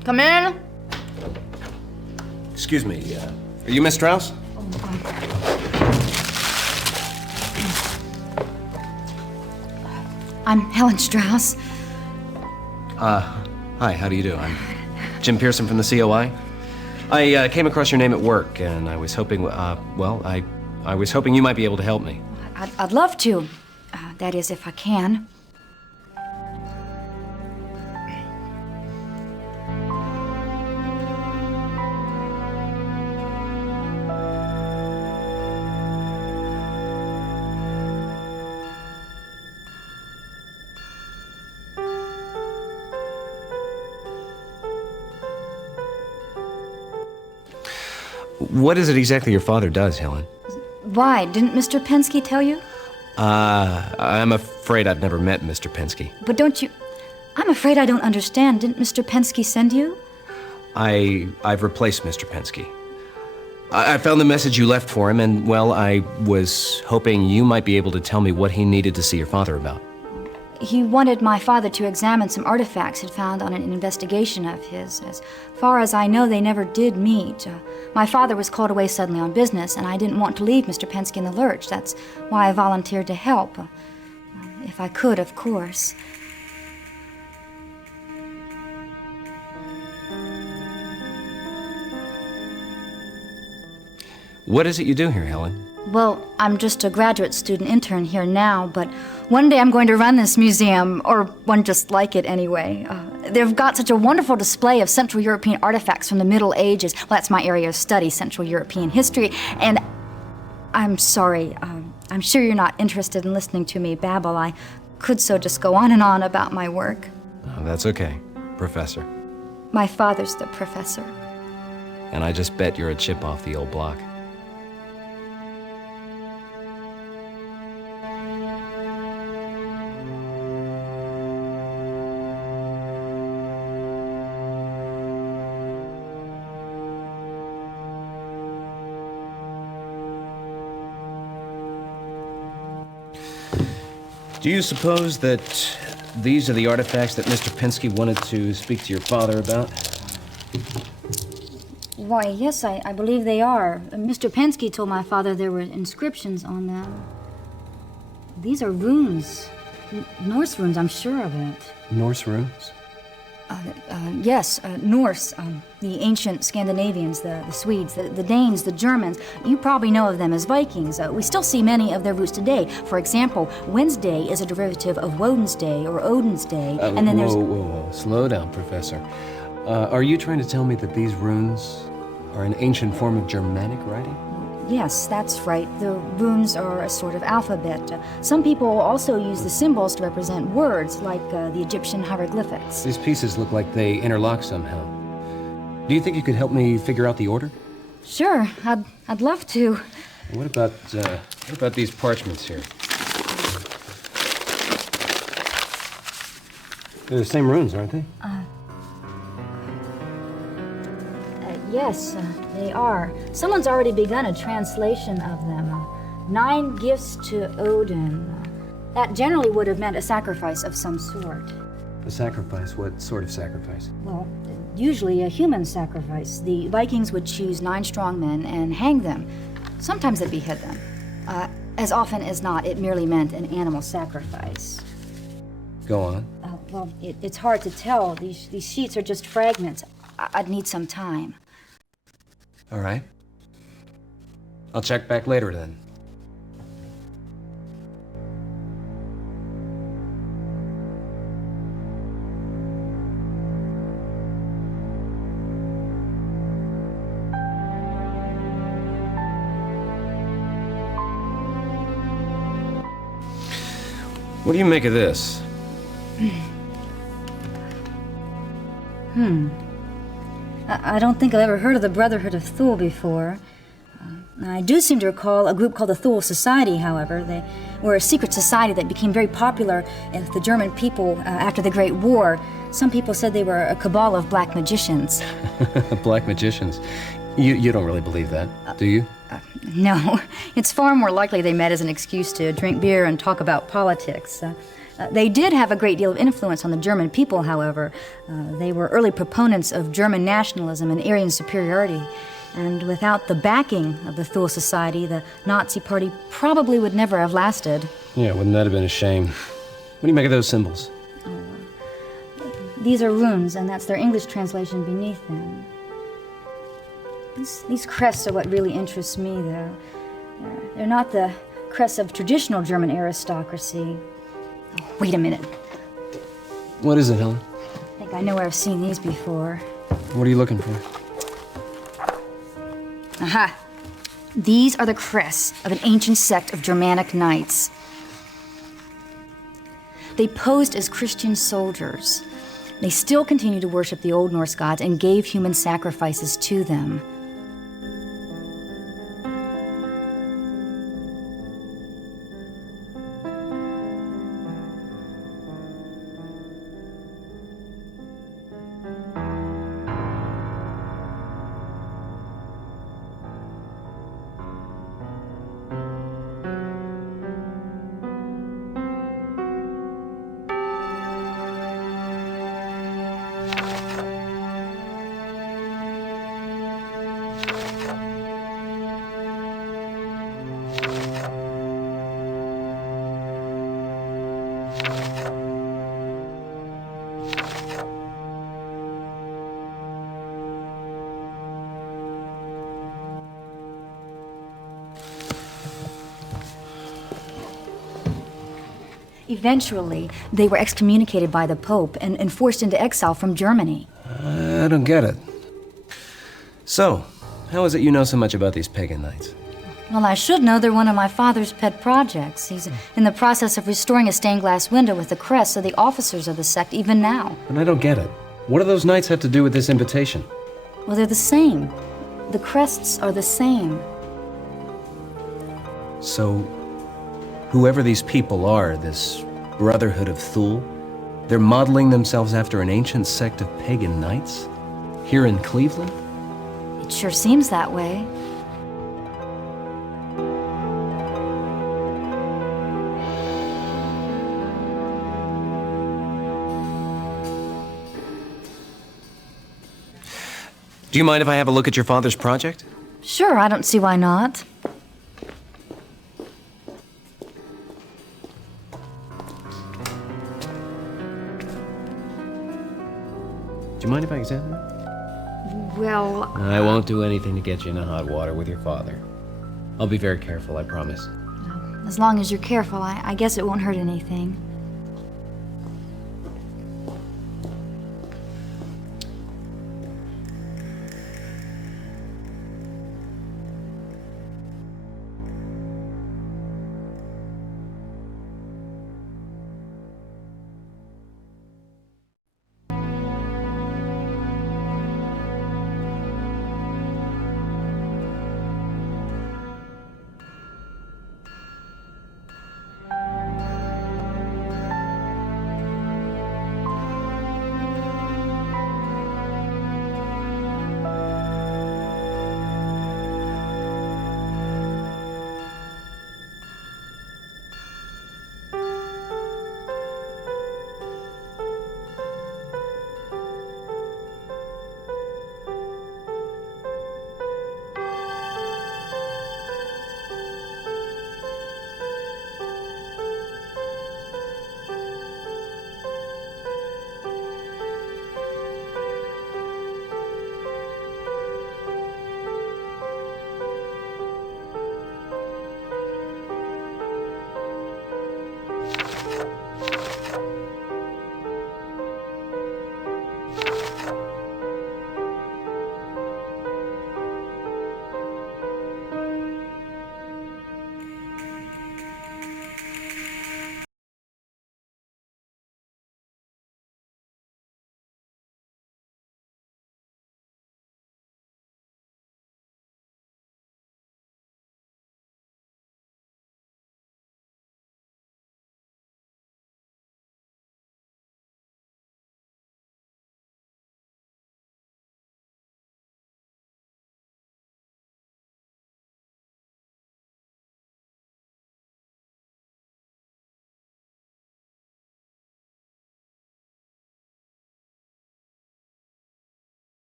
Come in. Excuse me, are you Miss Strauss? I'm Helen Strauss. Hi, how do you do? I'm Jim Pearson from the COI. I came across your name at work, and I was hoping, I was hoping you might be able to help me. I'd love to. That is, if I can. What is it exactly your father does, Helen? Why? Didn't Mr. Penske tell you? I'm afraid I've never met Mr. Penske. But don't you... I'm afraid I don't understand. Didn't Mr. Penske send you? I've replaced Mr. Penske. I found the message you left for him, and, well, I was hoping you might be able to tell me what he needed to see your father about. He wanted my father to examine some artifacts he'd found on an investigation of his. As far as I know, they never did meet. My father was called away suddenly on business, and I didn't want to leave Mr. Penske in the lurch. That's why I volunteered to help. If I could, of course. What is it you do here, Helen? Well, I'm just a graduate student intern here now, but one day I'm going to run this museum, or one just like it anyway. They've got such a wonderful display of Central European artifacts from the Middle Ages. Well, that's my area of study, Central European history, and I'm sorry, I'm sure you're not interested in listening to me babble. I could so just go on and on about my work. Oh, that's okay, Professor. My father's the professor. And I just bet you're a chip off the old block. Do you suppose that these are the artifacts that Mr. Penske wanted to speak to your father about? Why, yes, I believe they are. Mr. Penske told my father there were inscriptions on them. These are runes. Norse runes, I'm sure of it. Norse runes? Yes, Norse. The ancient Scandinavians, the Swedes, the Danes, the Germans. You probably know of them as Vikings. We still see many of their roots today. For example, Wednesday is a derivative of Woden's Day or Odin's Day. And then there's... Whoa. Slow down, Professor. Are you trying to tell me that these runes are an ancient form of Germanic writing? Yes, that's right. The runes are a sort of alphabet. Some people also use the symbols to represent words, like the Egyptian hieroglyphics. These pieces look like they interlock somehow. Do you think you could help me figure out the order? Sure, I'd love to. What about these parchments here? They're the same runes, aren't they? Yes, they are. Someone's already begun a translation of them. 9 gifts to Odin. That generally would have meant a sacrifice of some sort. A sacrifice? What sort of sacrifice? Well, usually a human sacrifice. The Vikings would choose 9 strong men and hang them. Sometimes they'd behead them. As often as not, it merely meant an animal sacrifice. Go on. Well, it's hard to tell. These sheets are just fragments. I'd need some time. All right. I'll check back later then. What do you make of this? I don't think I've ever heard of the Brotherhood of Thule before. I do seem to recall a group called the Thule Society, however. They were a secret society that became very popular with the German people after the Great War. Some people said they were a cabal of black magicians. Black magicians? You don't really believe that, do you? No. It's far more likely they met as an excuse to drink beer and talk about politics. They did have a great deal of influence on the German people, however. They were early proponents of German nationalism and Aryan superiority. And without the backing of the Thule Society, the Nazi Party probably would never have lasted. Yeah, wouldn't that have been a shame? What do you make of those symbols? These are runes, and that's their English translation beneath them. These crests are what really interests me, though. They're not the crests of traditional German aristocracy. Oh, wait a minute. What is it, Helen? I think I know where I've seen these before. What are you looking for? Aha! These are the crests of an ancient sect of Germanic knights. They posed as Christian soldiers. They still continue to worship the Old Norse gods and gave human sacrifices to them. Eventually, they were excommunicated by the Pope and forced into exile from Germany. I don't get it. So, how is it you know so much about these pagan knights? Well, I should know they're one of my father's pet projects. He's in the process of restoring a stained glass window with the crest of the officers of the sect even now. But I don't get it. What do those knights have to do with this invitation? Well, they're the same. The crests are the same. So, whoever these people are, this Brotherhood of Thule, they're modeling themselves after an ancient sect of pagan knights? Here in Cleveland? It sure seems that way. Do you mind if I have a look at your father's project? Sure, I don't see why not. Do you mind if I examine it? Well, I won't do anything to get you into hot water with your father. I'll be very careful, I promise. as long as you're careful, I guess it won't hurt anything.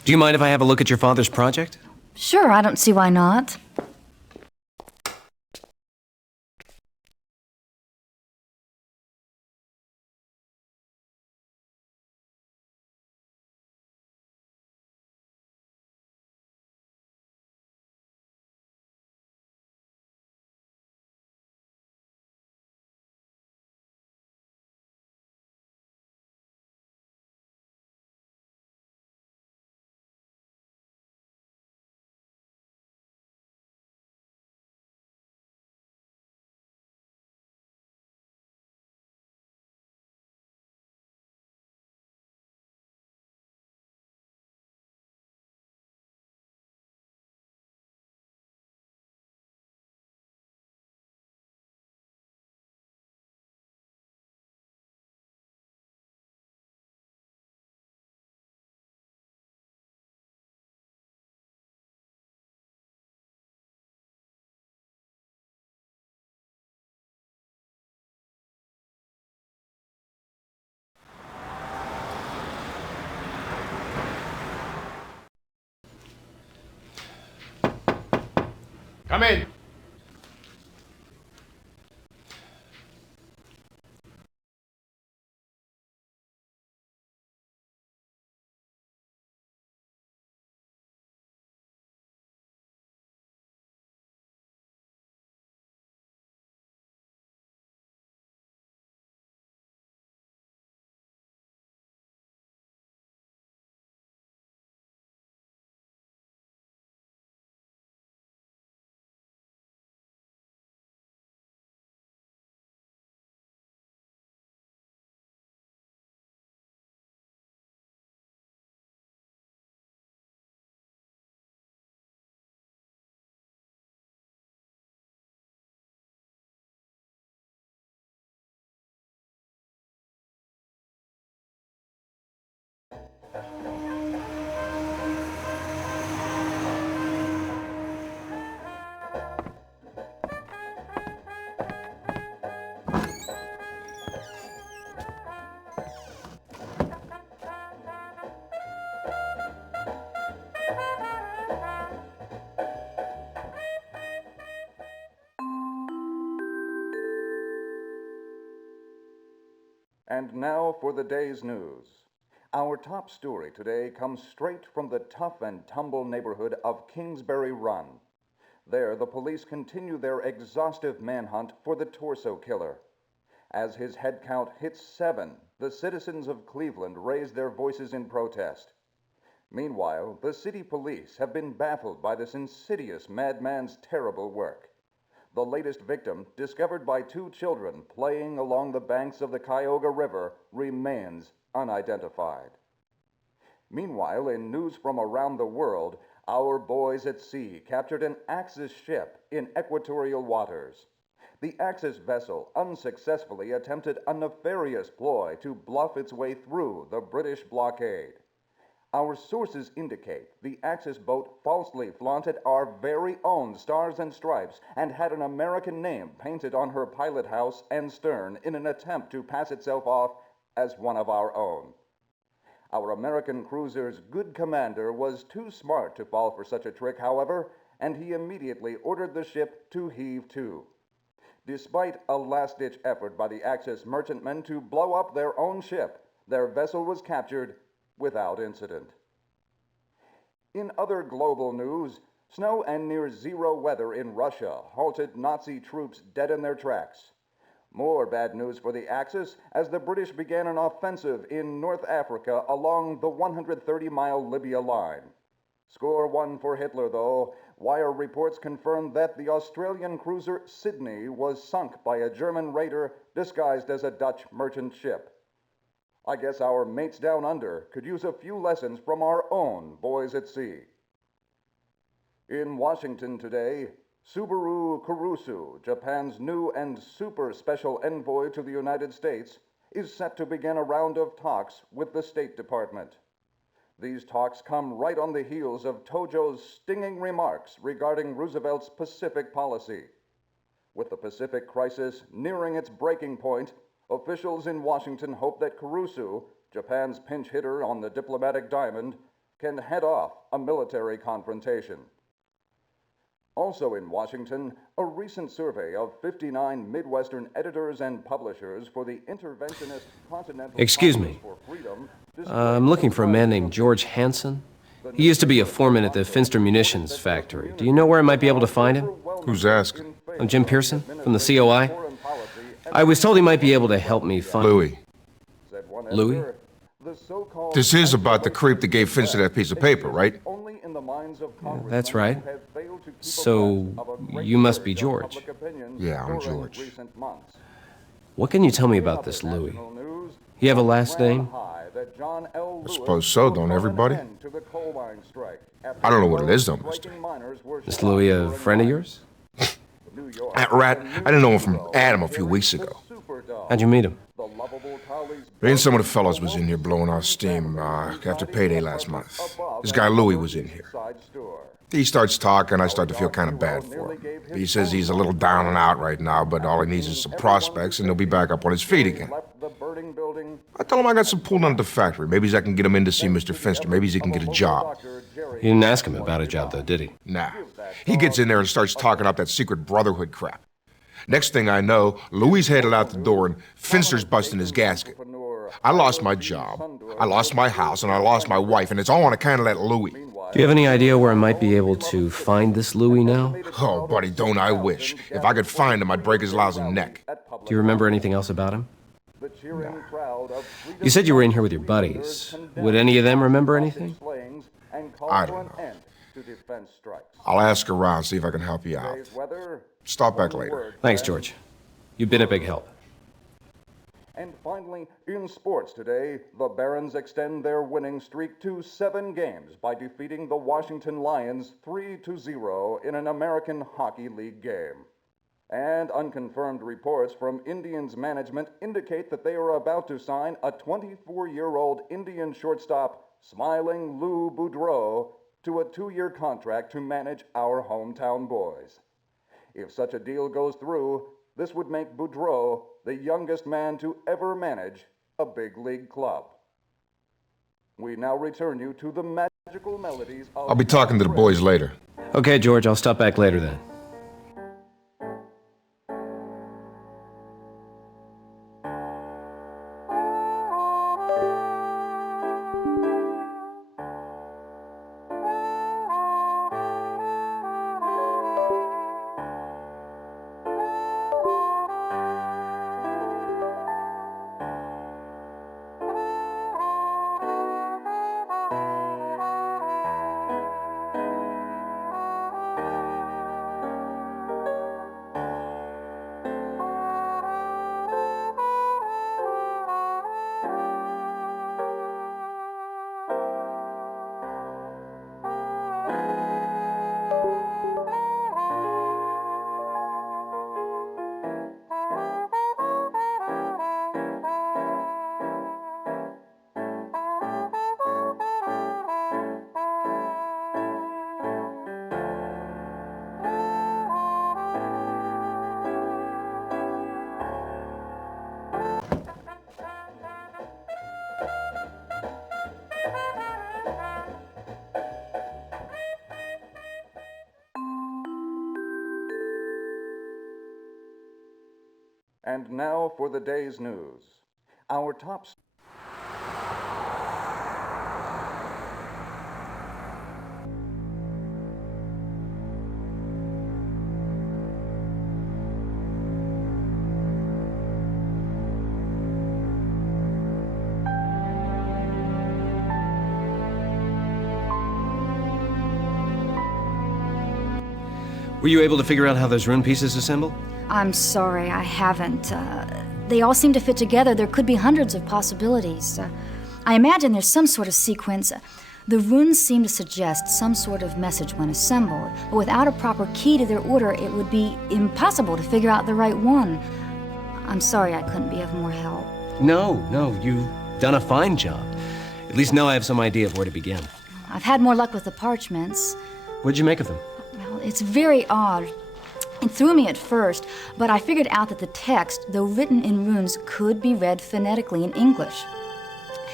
Do you mind if I have a look at your father's project? Sure, I don't see why not. Come in. And now for the day's news. Our top story today comes straight from the tough and tumble neighborhood of Kingsbury Run. There, the police continue their exhaustive manhunt for the torso killer. As his head count hits 7, the citizens of Cleveland raise their voices in protest. Meanwhile, the city police have been baffled by this insidious madman's terrible work. The latest victim, discovered by 2 children playing along the banks of the Cuyahoga River, remains unidentified. Meanwhile, in news from around the world, our boys at sea captured an Axis ship in equatorial waters. The Axis vessel unsuccessfully attempted a nefarious ploy to bluff its way through the British blockade. Our sources indicate the Axis boat falsely flaunted our very own stars and stripes and had an American name painted on her pilot house and stern in an attempt to pass itself off as one of our own. Our American cruiser's good commander was too smart to fall for such a trick, however, and he immediately ordered the ship to heave to. Despite a last-ditch effort by the Axis merchantmen to blow up their own ship, their vessel was captured without incident. In other global news, snow and near-zero weather in Russia halted Nazi troops dead in their tracks. More bad news for the Axis as the British began an offensive in North Africa along the 130-mile Libya line. Score 1 for Hitler, though. Wire reports confirmed that the Australian cruiser Sydney was sunk by a German raider disguised as a Dutch merchant ship. I guess our mates down under could use a few lessons from our own boys at sea. In Washington today, Subaru Kurusu, Japan's new and super special envoy to the United States, is set to begin a round of talks with the State Department. These talks come right on the heels of Tojo's stinging remarks regarding Roosevelt's Pacific policy. With the Pacific crisis nearing its breaking point, officials in Washington hope that Kurusu, Japan's pinch hitter on the diplomatic diamond, can head off a military confrontation. Also in Washington, a recent survey of 59 Midwestern editors and publishers for the interventionist Continental Excuse Congress me. for Freedom I'm looking for a man named George Hansen. He used to be a foreman at the Finster Munitions factory. Do you know where I might be able to find him? Who's asking? I'm Jim Pearson from the COI. I was told he might be able to help me find... Louis. Louis? This is about the creep that gave Finster that piece of paper, right? That's right. So, you must be George. Yeah, I'm George. What can you tell me about this Louis? You have a last name? I suppose so, don't everybody? I don't know what it is, though, mister. Is Louis a friend of yours? That rat, I didn't know him from Adam a few weeks ago. How'd you meet him? Me and some of the fellows was in here blowing our steam after payday last month. This guy Louis was in here. He starts talking, I start to feel kind of bad for him. He says he's a little down and out right now, but all he needs is some prospects and he'll be back up on his feet again. I told him I got some pull down at the factory. Maybe I can get him in to see Mr. Finster. Maybe he can get a job. You didn't ask him about a job, though, did he? Nah. He gets in there and starts talking up that secret brotherhood crap. Next thing I know, Louis headed out the door and Finster's busting his gasket. I lost my job, I lost my house, and I lost my wife, and it's all on account of that Louis. Do you have any idea where I might be able to find this Louis now? Oh, buddy, don't I wish. If I could find him, I'd break his lousy neck. Do you remember anything else about him? You said you were in here with your buddies. Would any of them remember anything? I don't know. I'll ask around, see if I can help you out. Stop back later. Thanks, George. You've been a big help. And finally, in sports today, the Barons extend their winning streak to 7 games by defeating the Washington Lions 3-0 in an American Hockey League game. And unconfirmed reports from Indians management indicate that they are about to sign a 24-year-old Indian shortstop, Smiling Lou Boudreau, to a 2-year contract to manage our hometown boys. If such a deal goes through, this would make Boudreau the youngest man to ever manage a big league club. We now return you to the magical melodies of... I'll be talking to the boys later. Okay, George, I'll stop back later then. And now for the day's news. Our top... Were you able to figure out how those rune pieces assemble? I'm sorry, I haven't. They all seem to fit together. There could be hundreds of possibilities. I imagine there's some sort of sequence. The runes seem to suggest some sort of message when assembled, but without a proper key to their order, it would be impossible to figure out the right one. I'm sorry I couldn't be of more help. No, you've done a fine job. At least now I have some idea of where to begin. I've had more luck with the parchments. What'd you make of them? Well, it's very odd. It threw me at first, but I figured out that the text, though written in runes, could be read phonetically in English.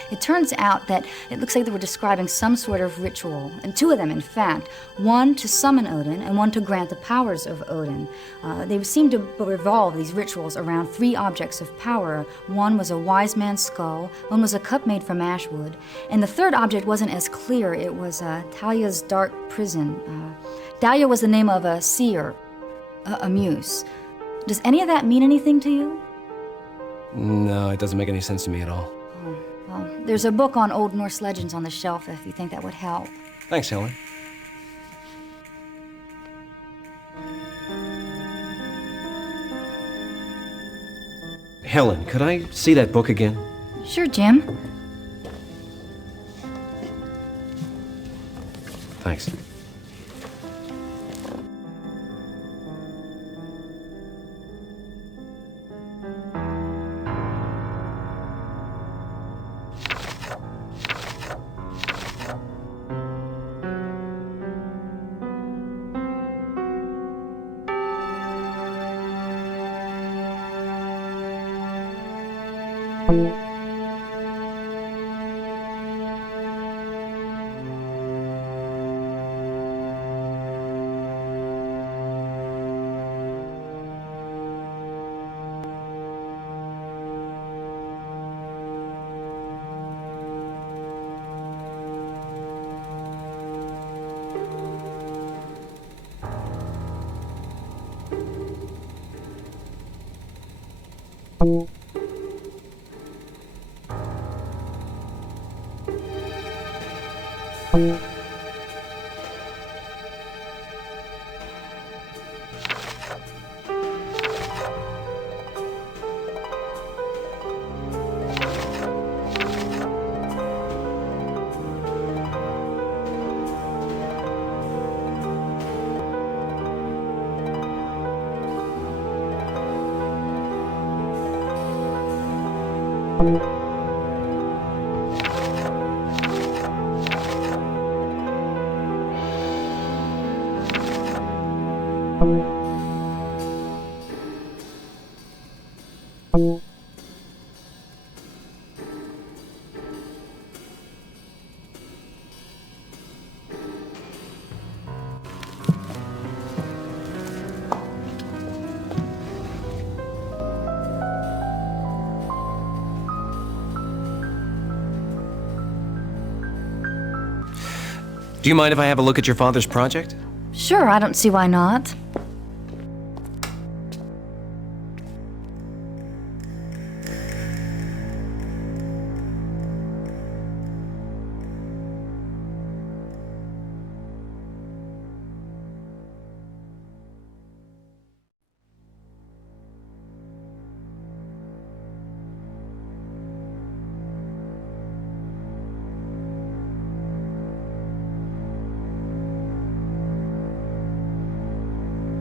It turns out that it looks like they were describing some sort of ritual, and two of them, in fact, one to summon Odin and one to grant the powers of Odin. They seemed to revolve these rituals around three objects of power. One was a wise man's skull, one was a cup made from ash wood, and the third object wasn't as clear. It was Dahlia's dark prison. Dahlia was the name of a seer, a muse. Does any of that mean anything to you? No, it doesn't make any sense to me at all. Oh, well, there's a book on Old Norse legends on the shelf if you think that would help. Thanks, Helen. Helen, could I see that book again? Sure, Jim. Thanks. Do you mind if I have a look at your father's project? Sure, I don't see why not.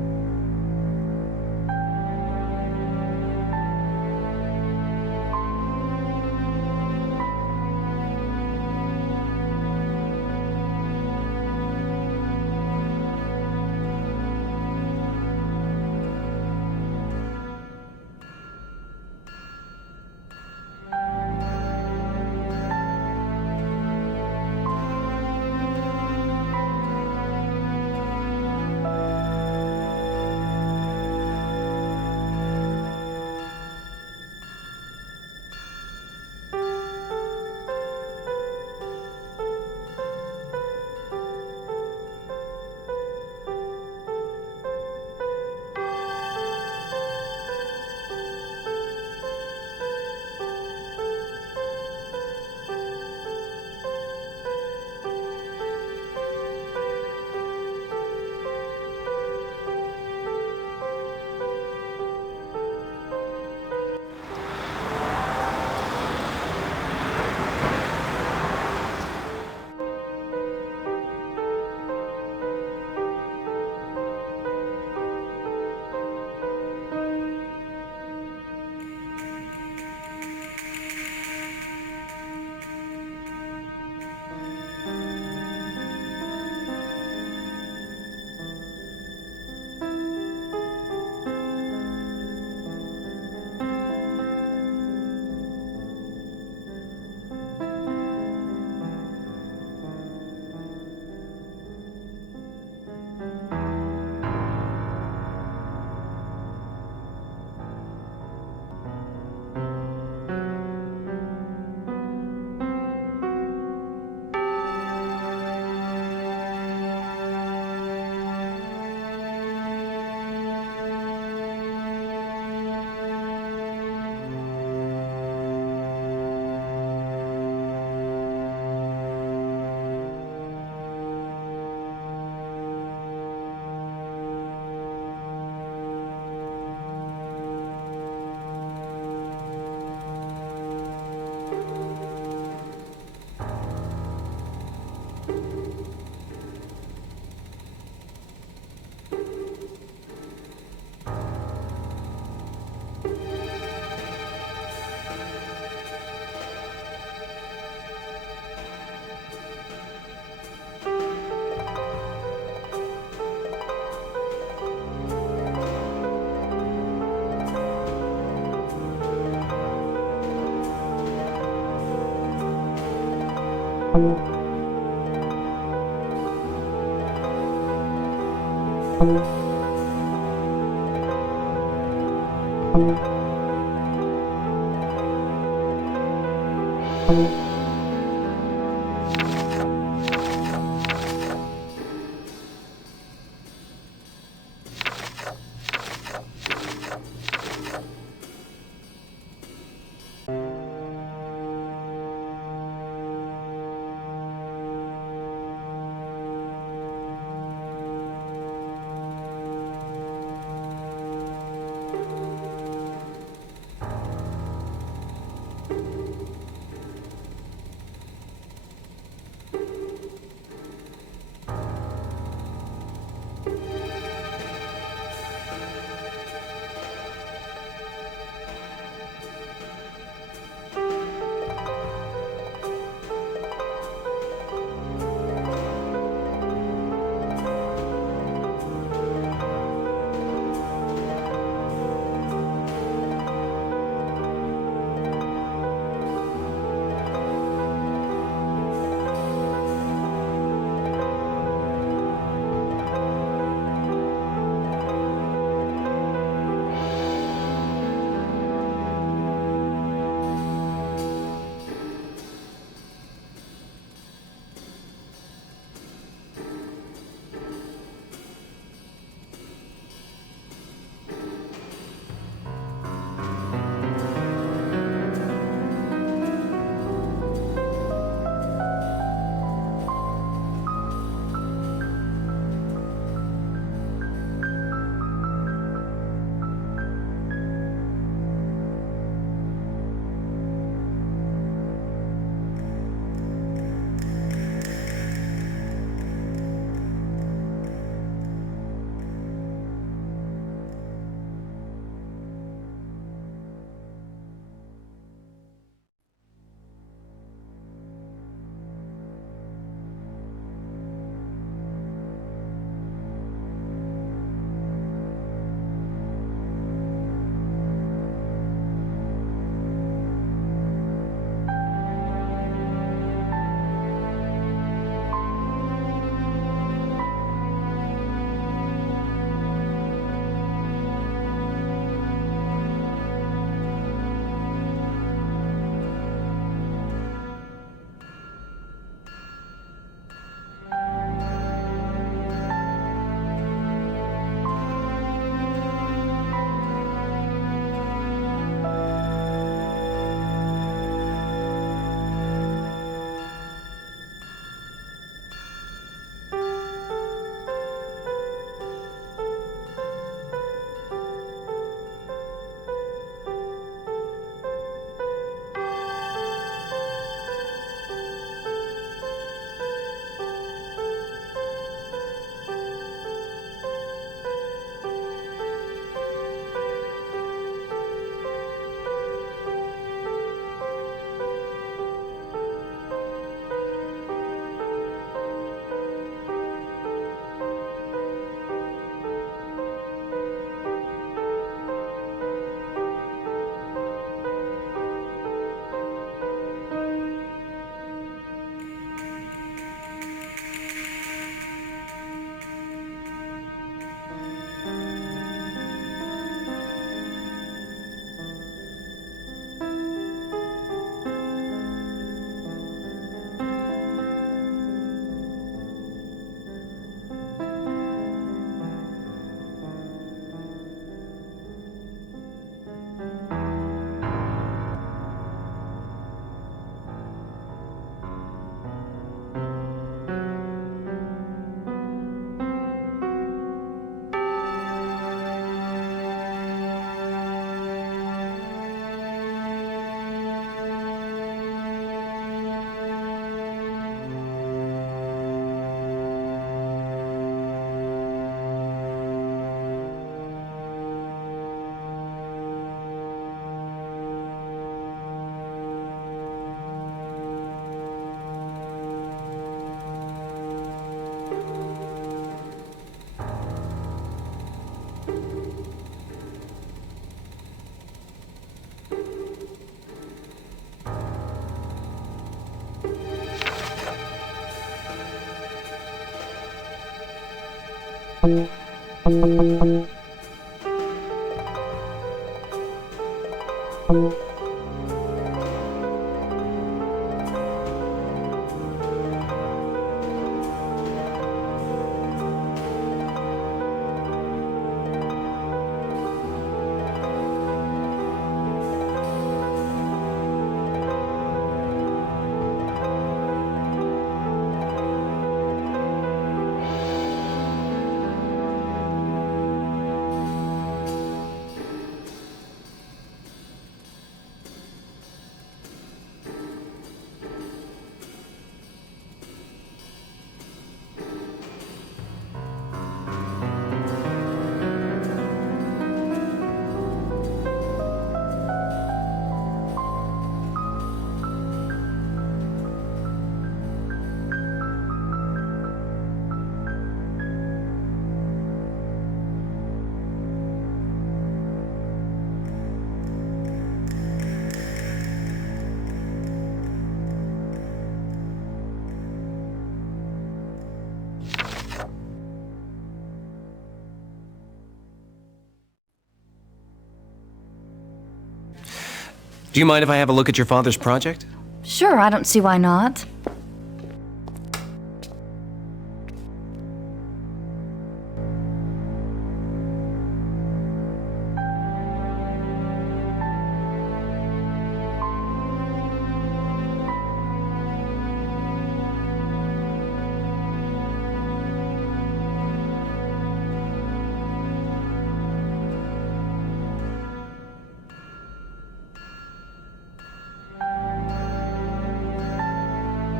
Do you mind if I have a look at your father's project? Sure, I don't see why not.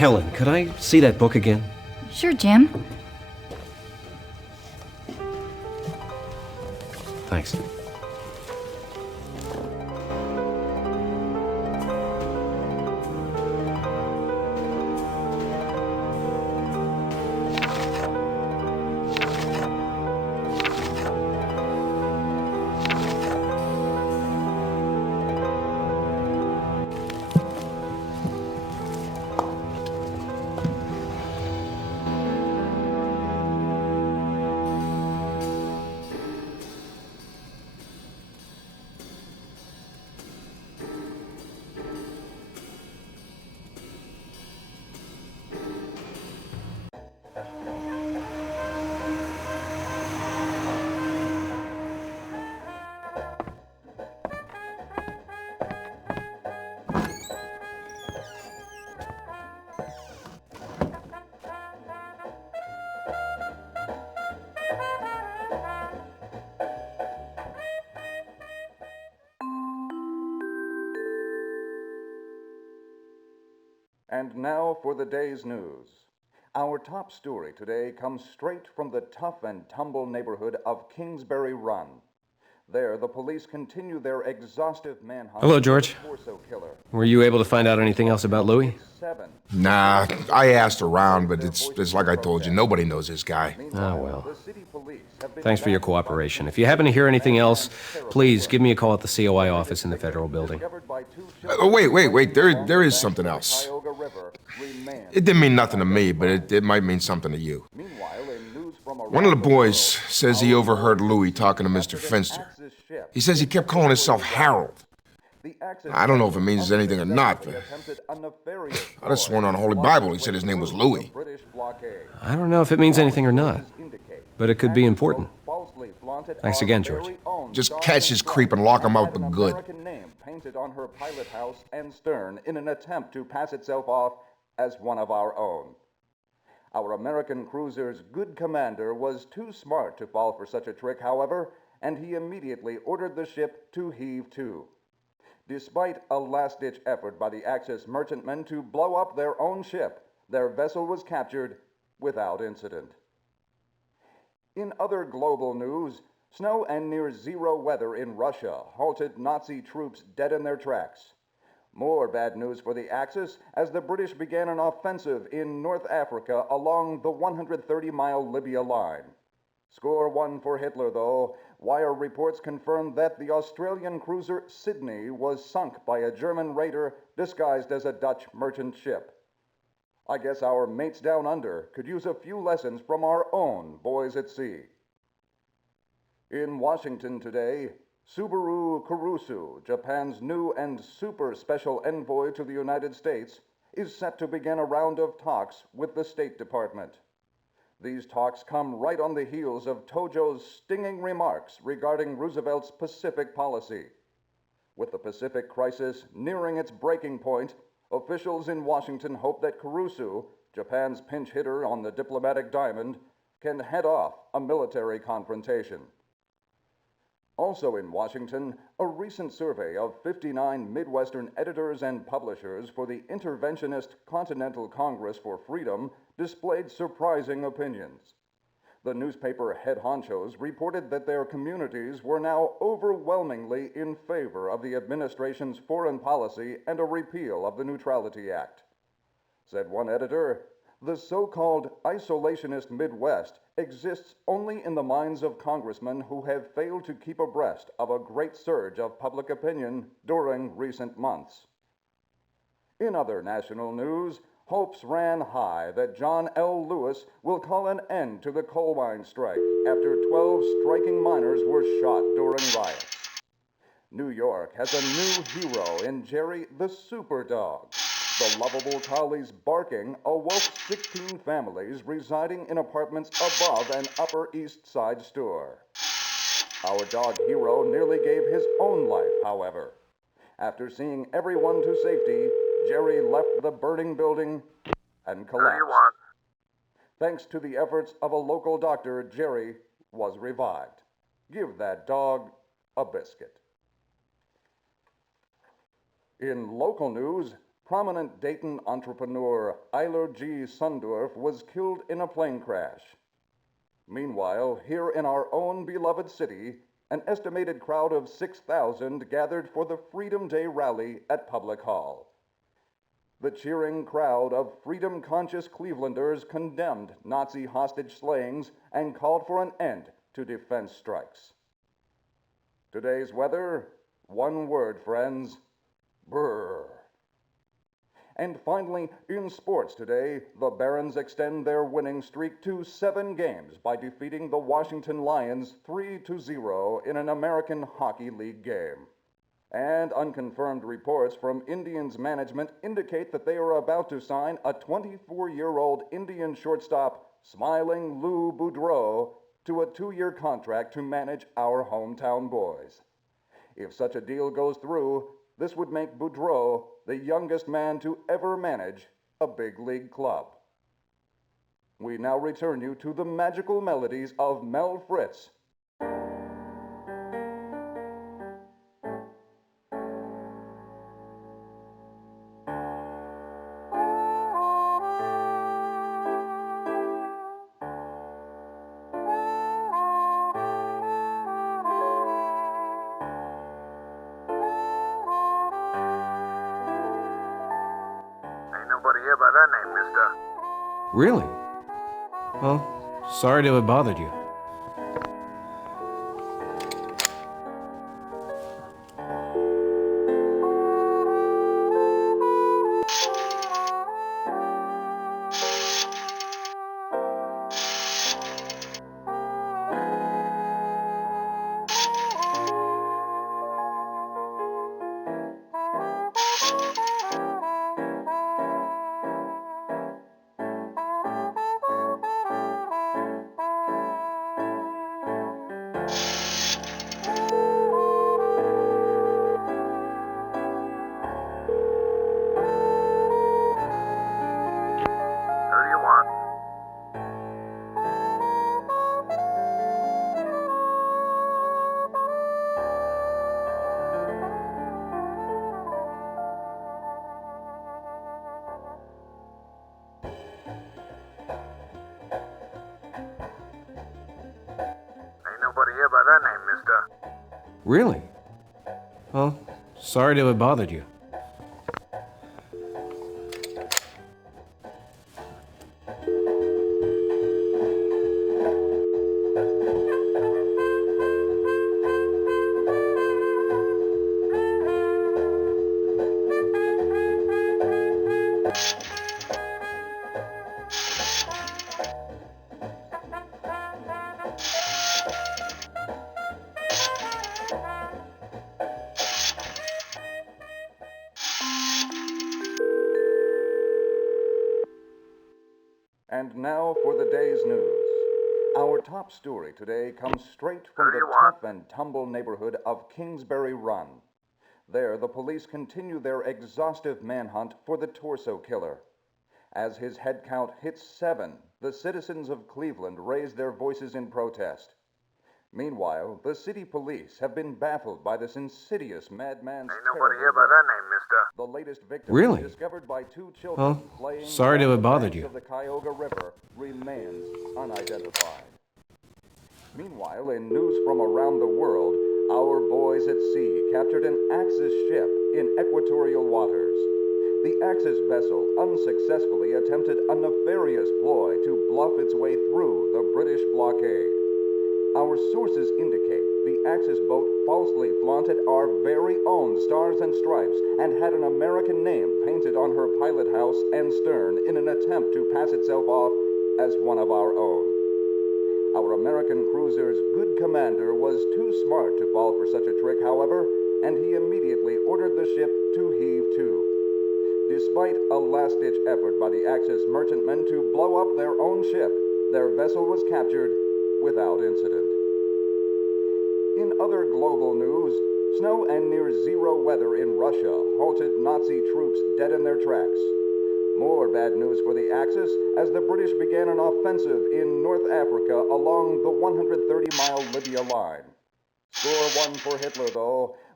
Helen, could I see that book again? Sure, Jim. Thanks. And now for the day's news. Our top story today comes straight from the tough and tumble neighborhood of Kingsbury Run. There, the police continue their exhaustive manhunt. Hello, George. for the torso killer. Were you able to find out anything else about Louis? 7. Nah, I asked around, but it's like I told you, nobody knows this guy. Ah, well. The city police have been Thanks for your cooperation. If you happen to hear anything else, please give me a call at the COI office in the Federal Building. discovered by 2 Wait, there is something else. Cuyahoga River remain. It didn't mean nothing to me, but it might mean something to you. Meanwhile, in news from One of the around boys world, says he overheard Louis talking to Mr. Finster. Axis ship He says he kept calling himself Harold. The Axis I don't know if it means anything or not, but attempted a nefarious I just sworn on the Holy Bible he said his name was Louis. British blockade. I don't know if it means anything or not, Indicate but it could be important. falsely flaunted Thanks our again, George. very own Just Darling catch his Bright creep and lock him out had for an good. American name painted on her pilot house and stern in an attempt to pass itself off as one of our own. Our American cruiser's good commander was too smart to fall for such a trick, however, and he immediately ordered the ship to heave to. Despite a last-ditch effort by the Axis merchantmen to blow up their own ship, their vessel was captured without incident. In other global news, snow and near-zero weather in Russia halted Nazi troops dead in their tracks. More bad news for the Axis as the British began an offensive in North Africa along the 130-mile Libya line. Score one for Hitler, though. Wire reports confirmed that the Australian cruiser Sydney was sunk by a German raider disguised as a Dutch merchant ship. I guess our mates down under could use a few lessons from our own boys at sea. In Washington today, Subaru Kurusu, Japan's new and super special envoy to the United States, is set to begin a round of talks with the State Department. These talks come right on the heels of Tojo's stinging remarks regarding Roosevelt's Pacific policy. With the Pacific crisis nearing its breaking point, officials in Washington hope that Kurusu, Japan's pinch hitter on the diplomatic diamond, can head off a military confrontation. Also in Washington, a recent survey of 59 Midwestern editors and publishers for the interventionist Continental Congress for Freedom displayed surprising opinions. The newspaper head honchos reported that their communities were now overwhelmingly in favor of the administration's foreign policy and a repeal of the Neutrality Act. Said one editor, "The so-called isolationist Midwest exists only in the minds of congressmen who have failed to keep abreast of a great surge of public opinion during recent months." In other national news, hopes ran high that John L. Lewis will call an end to the coal mine strike after 12 striking miners were shot during riots. New York has a new hero in Jerry the Super Dog. The lovable collie's barking awoke 16 families residing in apartments above an Upper East Side store. Our dog hero nearly gave his own life, however. After seeing everyone to safety, Jerry left the burning building and collapsed. Thanks to the efforts of a local doctor, Jerry was revived. Give that dog a biscuit. In local news, prominent Dayton entrepreneur Eiler G. Sundorf was killed in a plane crash. Meanwhile, here in our own beloved city, an estimated crowd of 6,000 gathered for the Freedom Day rally at Public Hall. The cheering crowd of freedom-conscious Clevelanders condemned Nazi hostage slayings and called for an end to defense strikes. Today's weather, one word, friends, brr. And finally, in sports today, the Barons extend their winning streak to 7 games by defeating the Washington Lions 3-0 in an American Hockey League game. And unconfirmed reports from Indians management indicate that they are about to sign a 24-year-old Indian shortstop, Smiling Lou Boudreau, to a 2-year contract to manage our hometown boys. If such a deal goes through, this would make Boudreau the youngest man to ever manage a big league club. We now return you to the magical melodies of Mel Fritz. Here by that name, mister. Really? Well, sorry to have bothered you. Nobody here by that name, mister. Really? Well, sorry to have bothered you. And now for the day's news. Our top story today comes straight from the tough and tumble neighborhood of Kingsbury Run. There, the police continue their exhaustive manhunt for the torso killer. As his head count hits 7, the citizens of Cleveland raise their voices in protest. Meanwhile, the city police have been baffled by this insidious madman's Nobody here by that name, mister. The latest victim Really? discovered by 2 children Well, playing sorry to along have the bothered banks you. of the Cuyahoga River remains unidentified. Meanwhile, in news from around the world, our boys at sea captured an Axis ship in equatorial waters. The Axis vessel unsuccessfully attempted a nefarious ploy to bluff its way through the British blockade. Our sources indicate the Axis boat falsely flaunted our very own stars and stripes and had an American name painted on her pilot house and stern in an attempt to pass itself off as one of our own. Our American cruiser's good commander was too smart to fall for such a trick, however, and he immediately ordered the ship to heave to. Despite a last-ditch effort by the Axis merchantmen to blow up their own ship, their vessel was captured without incident. In other global news, snow and near-zero weather in Russia halted Nazi troops dead in their tracks. More bad news for the Axis as the British began an offensive in North Africa along the 130-mile Libya line. Score one for Hitler, though,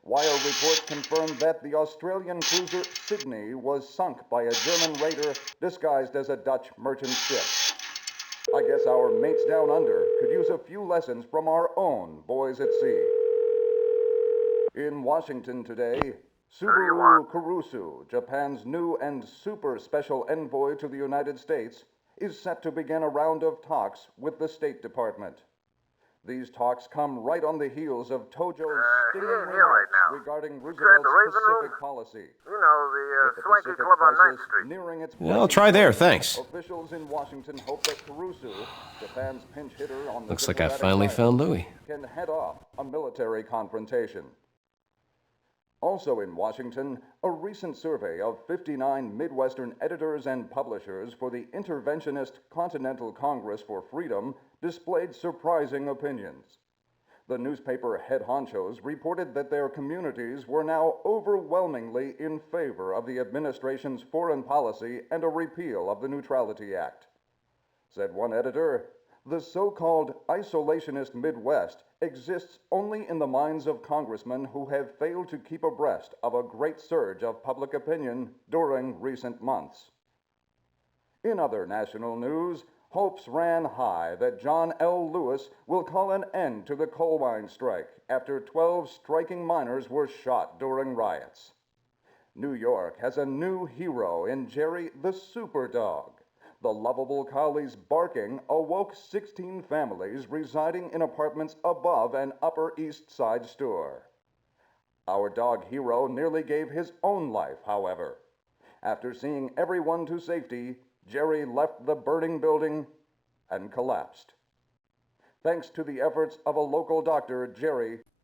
Wire reports confirmed that the Australian cruiser Sydney was sunk by a German raider disguised as a Dutch merchant ship. I guess our mates down under could use a few lessons from our own boys at sea. In Washington today, Subaru Kurusu, Japan's new and super special envoy to the United States, is set to begin a round of talks with the State Department. These talks come right on the heels of Tojo's stinging he ain't here right remarks now. regarding He's at Roosevelt's the Raven Pacific Room? policy. You know, the With the swanky Pacific club on 9th crisis Street. nearing its Yeah, I'll try there, thanks. Officials in Washington hope that Kurusu, Japan's pinch hitter on the Looks like I diplomatic finally side, found Louis. can head off a military confrontation. Also in Washington, a recent survey of 59 Midwestern editors and publishers for the interventionist Continental Congress for Freedom displayed surprising opinions. The newspaper head honchos reported that their communities were now overwhelmingly in favor of the administration's foreign policy and a repeal of the Neutrality Act. Said one editor, "The so-called isolationist Midwest exists only in the minds of congressmen who have failed to keep abreast of a great surge of public opinion during recent months." In other national news, hopes ran high that John L. Lewis will call an end to the coal mine strike after 12 striking miners were shot during riots. New York has a new hero in Jerry the Super Dog. The lovable collie's barking awoke 16 families residing in apartments above an Upper East Side store. Our dog hero nearly gave his own life, however. After seeing everyone to safety, Jerry left the burning building and collapsed. Thanks to the efforts of a local doctor, Jerry